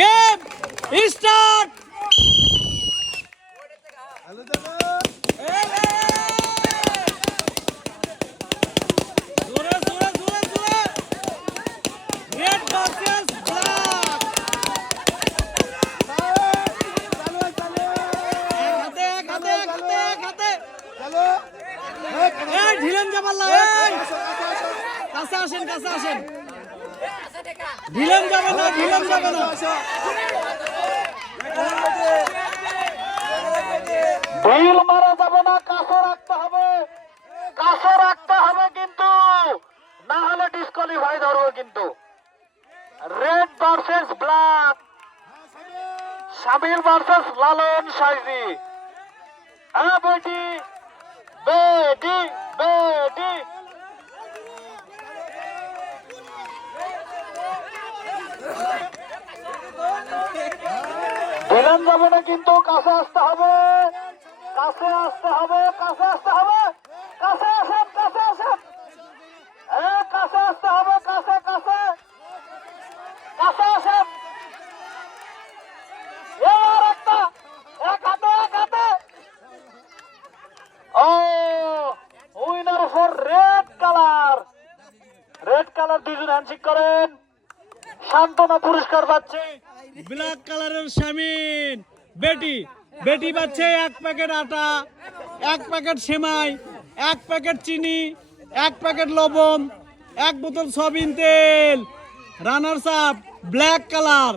Game start. Red versus black. ঢিলেন জামাল্লা, কাছে আসেন, কাছে আসেন। ঢিলেন যাবে না, ঢিলেন যাবে না। ঢিল মারা যাবে না, কাছে রাখতে হবে, কাছে রাখতে হবে, কিন্তু না হলে ডিসকোয়ালিফাই ধরবো। কিন্তু রেড ভার্সেস ব্ল্যাক, শামিল ভার্সেস লালন সাইজি। হ্যাঁ বেটি বেটি বেটি, ঢিলেন যাবে না, কিন্তু কাছে আসতে হবে, কাছে আসতে হবে, কাছে আসতে হবে, কাছে আসেন, কাছে আসেন, কাছে আসতে হবে, কাছে কাছে কাছে আসেন। এবার একটা, এক হাতে, এক হাতে। ও winner for red colour, red colour দুজন হ্যান্ডশেক করেন। সান্ত্বনা পুরস্কার পাচ্ছে ব্ল্যাক কালারের শামিন বেটি। বেটি পাচ্ছে 1 প্যাকেট আটা, 1 প্যাকেট সেমাই, 1 প্যাকেট চিনি, 1 প্যাকেট লবণ, 1 বোতল সয়াবিন তেল। Runners up black colour.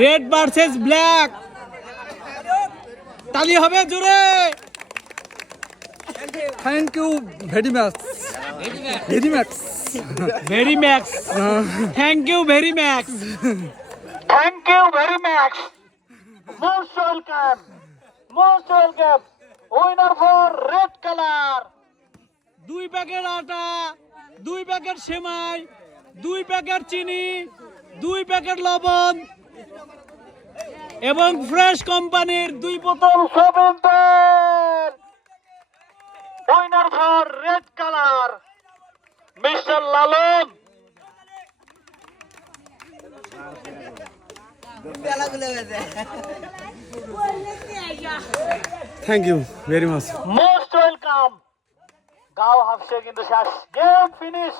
Red versus black. তালি হবে জোরে। Thank you very much, very much, very much. Thank you very much. Thank you very much, most welcome, most welcome. Winner for red colour. 2 packet আটা, 2 packet সেমাই, 2 packet চিনি, 2 packet লবণ এবং fresh কোম্পানির 2 বোতল soybean তেল। Winner for red colour mister Lalon. Thank you very much. Most welcome. গাও হাফসে কিন্তু শেষ, গেম ফিনিশ।